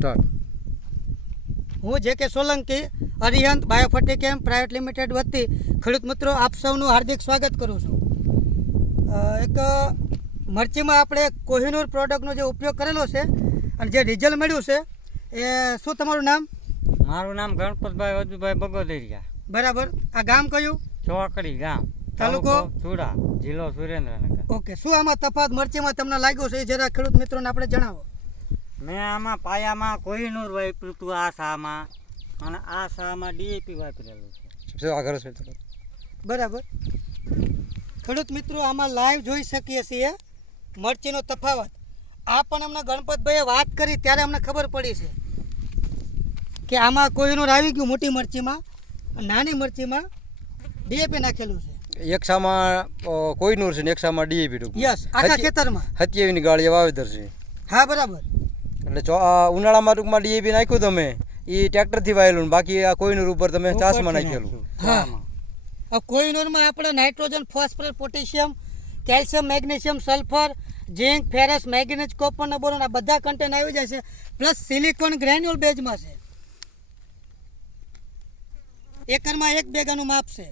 Start. હું જે કે સોલંકી અરિહંત બાયોફર્ટિકેમ પ્રાઇવેટ લિમિટેડ વતી ખેડૂત મિત્રો આપ સૌનું હાર્દિક સ્વાગત કરું છું. એક મરચીમાં આપણે કોહિનૂર પ્રોડક્ટનો જે ઉપયોગ કરેલો છે અને જે રિઝલ્ટ મળ્યું છે એ શું તમારું નામ? મારું નામ ગણપતભાઈ વજુભાઈ બગોદરિયા. બરાબર. આ ગામ કયું? ચોકડી ગામ, તાલુકો ચુડા, જિલ્લો સુરેન્દ્રનગર. ઓકે. શું આમાં તફાવત મરચીમાં તમને લાગ્યું છે એ જરા ખેડૂત મિત્રોને આપણે જણાવો. મેં આમાં પાયામાં કોહિનૂર વાપર્યું હતું, આ શામાં, અને આ શામાં ડીએપી વાપરેલું છે. આગળ છે. બરાબર. ખેડૂત મિત્રો આમાં લાઈવ જોઈ શકીએ છીએ મરચીનો તફાવત. આ પણ અમને ગણપતભાઈએ વાત કરી ત્યારે અમને ખબર પડી છે કે આમાં કોહિનૂર આવી ગયું મોટી મરચીમાં, નાની મરચીમાં ડીએપી નાખેલું છે. એક સામાં કોહિનૂર છે ને એક સામાં ડીએપી. યસ, આખા ખેતરમાં 27ની ગાળીએ વાવેતર છે. હા, બરાબર. એટલે ઉનાળામાં ટૂંકમાં ડીએપી નાખ્યું તમે એ ટ્રેક્ટરથી વાયેલું, બાકી આ કોહિનૂર ઉપર તમે ચાસમાં નાખેલું. હા. હવે કોહિનૂરમાં આપણે nitrogen, phosphorus, potassium, calcium, magnesium, sulphur, zinc, ferrous, manganese, copper ને બોરોન આ બધા કન્ટેન્ટ આવી જાય છે. પ્લસ સિલિકોન ગ્રેન્યુલ બેઝમાં છે. એકરમાં 1 બેગાનું માપ છે.